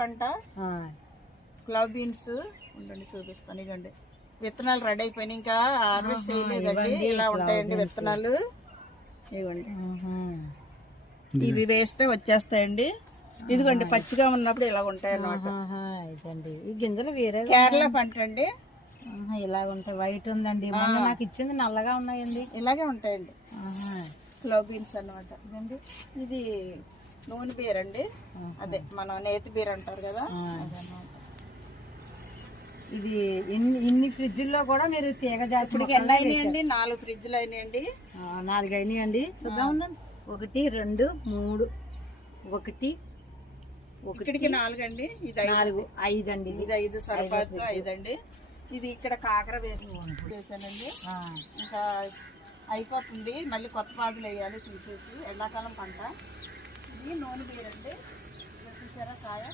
పంట clove beans ఉండండి చూపిస్తాను. ఇదండి విత్తనాలు రెడీ అయిపోయినాయి, ఇంకా హార్వెస్ట్ చేయలేదండి. ఇలా ఉంటాయండి విత్తనాలు. ఇవ్వండి, ఇవి వేస్తే వచ్చేస్తాయండి. ఇదిగోండి పచ్చిగా ఉన్నప్పుడు ఇలా ఉంటాయి అన్నమాట. ఈ గింజలు వేరే కేరళ పంట అండి. ఇలా ఉంటాయి. వైట్ ఉందండి, నాకు ఇచ్చింది నల్లగా ఉన్నాయండి. ఇలాగే ఉంటాయండి క్లవ్ బీన్స్ అన్నమాట. ఇదండి ఇది నూనె బీర అండి, అదే మనం నేతి బీర అంటారు కదా. ఇది ఇన్ని ఫ్రిడ్జ్లో కూడా మీరు తీగ జాతి ఇప్పుడు ఎన్ని అయినాయండి? 4 ఫ్రిడ్జ్లు అయినాయండి. 4 అయినాయండి. చూద్దాం ఉండండి. 1 2 3 1 ఇక్కడికి 4 అండి. ఇది 4 5 అండి. ఇది 5 సరిపోద్దు 5 అండి. ఇది ఇక్కడ కాకర వేసానండి. ఇంకా అయిపోతుంది, మళ్ళీ కొత్త పాదులు వేయాలి తీసేసి. ఎండాకాలం పంట. ఇది నూనె బీరండి, చూసారా కాయ.